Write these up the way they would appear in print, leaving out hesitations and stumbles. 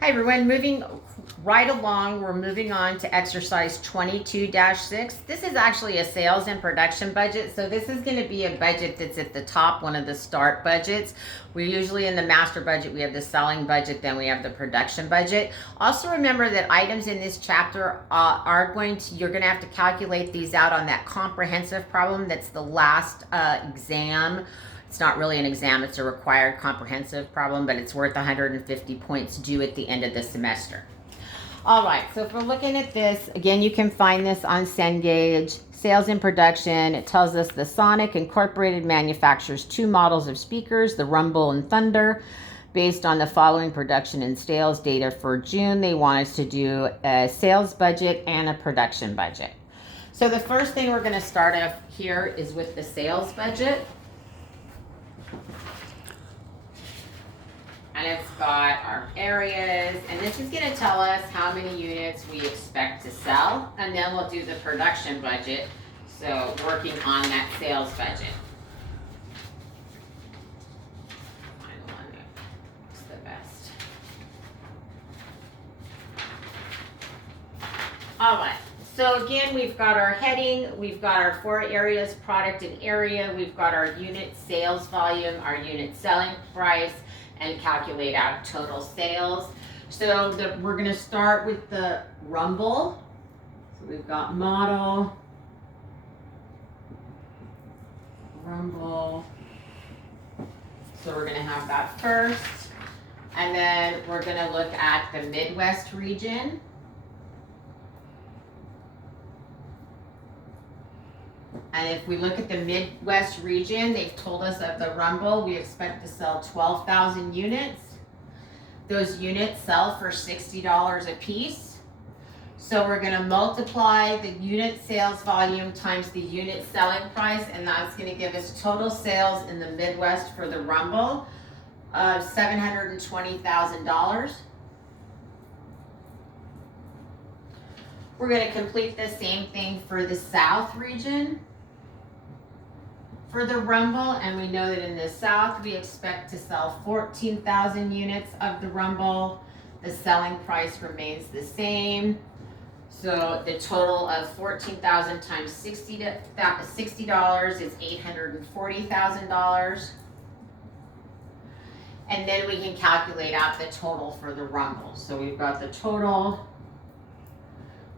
Hi everyone, moving right along, we're moving on to exercise 22-6. This is actually a sales and production budget, so this is going to be a budget that's at the top, one of the start budgets. We usually in the master budget, we have the selling budget, then we have the production budget. Also remember that items in this chapter you're going to have to calculate these out on that comprehensive problem. That's the last exam. It's not really an exam, it's a required comprehensive problem, but it's worth 150 points due at the end of the semester. All right, so if we're looking at this, again, you can find this on Cengage. Sales and production, it tells us the Sonic Incorporated manufactures two models of speakers, the Rumble and Thunder. Based on the following production and sales data for June, they want us to do a sales budget and a production budget. So the first thing we're going to start off here is with the sales budget. And it's got our areas, and this is going to tell us how many units we expect to sell, and then we'll do the production budget, so working on that sales budget. Find the one that's the best. All right, so again, we've got our heading, we've got our 4 areas, product and area, we've got our unit sales volume, our unit selling price, and calculate out total sales. So we're going to start with the Rumble. So we've got model, Rumble. So we're going to have that first. And then we're going to look at the Midwest region. And if we look at the Midwest region, they've told us of the Rumble, we expect to sell 12,000 units. Those units sell for $60 a piece. So we're going to multiply the unit sales volume times the unit selling price, and that's going to give us total sales in the Midwest for the Rumble of $720,000. We're going to complete the same thing for the South region for the Rumble, and we know that in the South we expect to sell 14,000 units of the Rumble. The selling price remains the same. So the total of 14,000 times $60 is $840,000. And then we can calculate out the total for the Rumble. So we've got the total.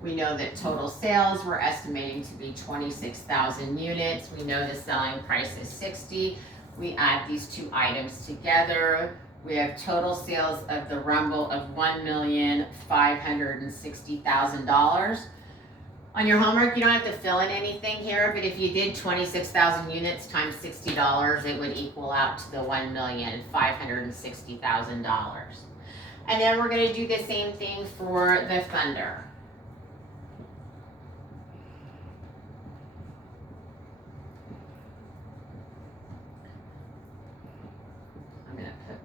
We know that total sales we're estimating to be 26,000 units. We know the selling price is 60. We add these two items together. We have total sales of the Rumble of $1,560,000. On your homework, you don't have to fill in anything here, but if you did 26,000 units times $60, it would equal out to the $1,560,000. And then we're going to do the same thing for the Thunder.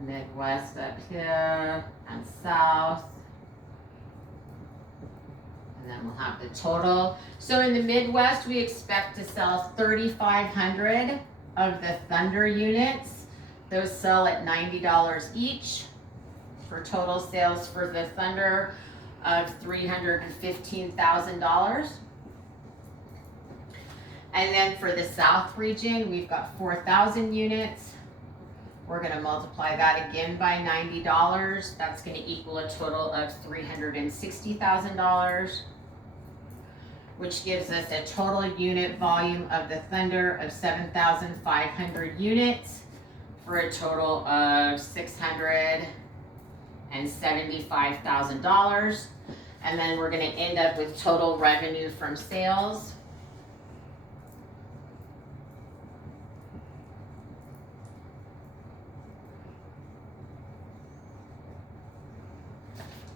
Midwest up here and South, and then we'll have the total. So in the Midwest we expect to sell 3,500 of the Thunder units. Those sell at $90 each for total sales for the Thunder of $315,000. And then for the South region we've got 4,000 units. We're going to multiply that again by $90. That's going to equal a total of $360,000, which gives us a total unit volume of the Thunder of 7,500 units for a total of $675,000. And then we're going to end up with total revenue from sales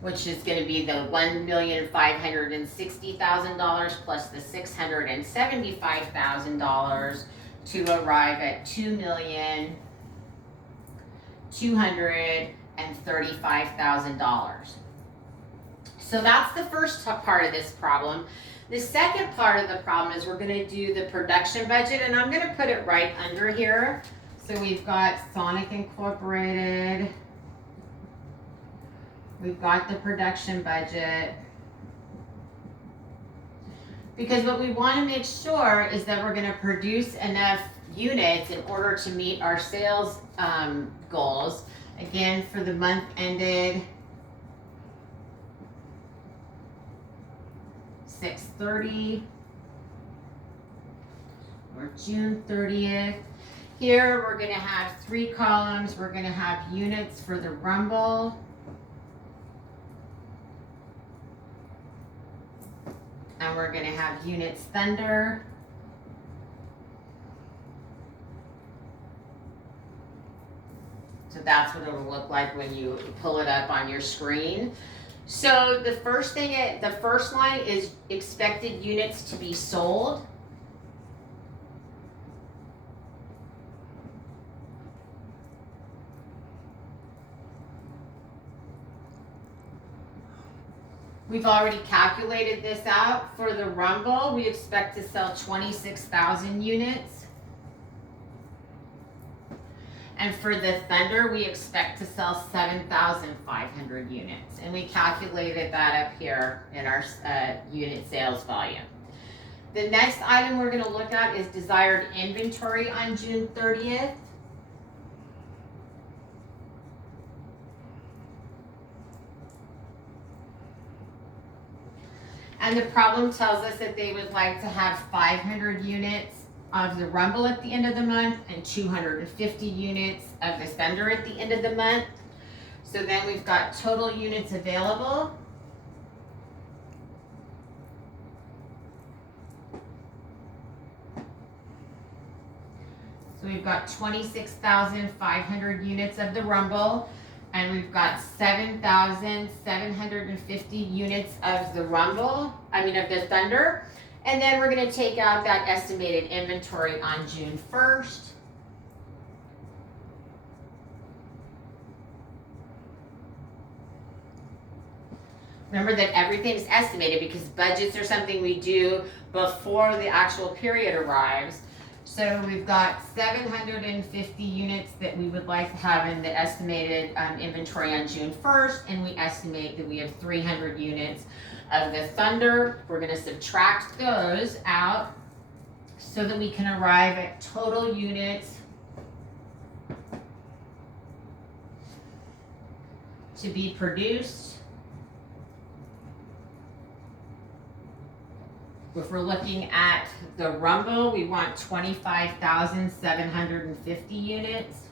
which is going to be the $1,560,000 plus the $675,000 to arrive at $2,235,000. So that's the first part of this problem. The second part of the problem is we're going to do the production budget, and I'm going to put it right under here. So we've got Sonic Incorporated. We've got the production budget. Because what we want to make sure is that we're going to produce enough units in order to meet our sales goals. Again, for the month ended 6/30 or June 30th. Here we're going to have 3 columns. We're going to have units for the Rumble. And we're going to have units Thunder. So that's what it will look like when you pull it up on your screen. So the first line is expected units to be sold. We've already calculated this out. For the Rumble, we expect to sell 26,000 units. And for the Thunder, we expect to sell 7,500 units. And we calculated that up here in our unit sales volume. The next item we're going to look at is desired inventory on June 30th. And the problem tells us that they would like to have 500 units of the Rumble at the end of the month and 250 units of the Thunder at the end of the month. So then we've got total units available. So we've got 26,500 units of the Rumble. And we've got 7,750 units of the of the Thunder. And then we're going to take out that estimated inventory on June 1st. Remember that everything's estimated because budgets are something we do before the actual period arrives. So we've got 750 units that we would like to have in the estimated inventory on June 1st, and we estimate that we have 300 units of the Thunder. We're going to subtract those out so that we can arrive at total units to be produced. If we're looking at the Rumble, we want 25,750 units.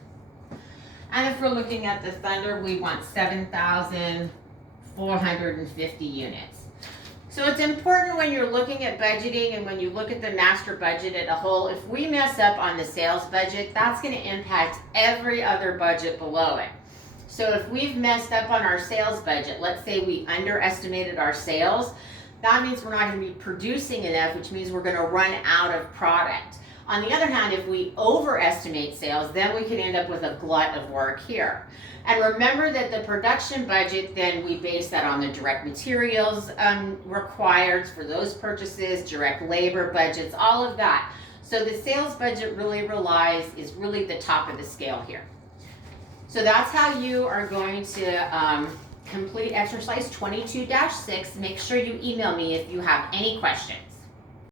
And if we're looking at the Thunder, we want 7,450 units. So it's important when you're looking at budgeting and when you look at the master budget as a whole, if we mess up on the sales budget, that's going to impact every other budget below it. So if we've messed up on our sales budget, let's say we underestimated our sales, that means we're not going to be producing enough, which means we're going to run out of product. On the other hand, if we overestimate sales, then we can end up with a glut of work here. And remember that the production budget, then we base that on the direct materials required for those purchases, direct labor budgets, all of that. So the sales budget really is really the top of the scale here. So that's how you are going to complete exercise 22-6. Make sure you email me if you have any questions.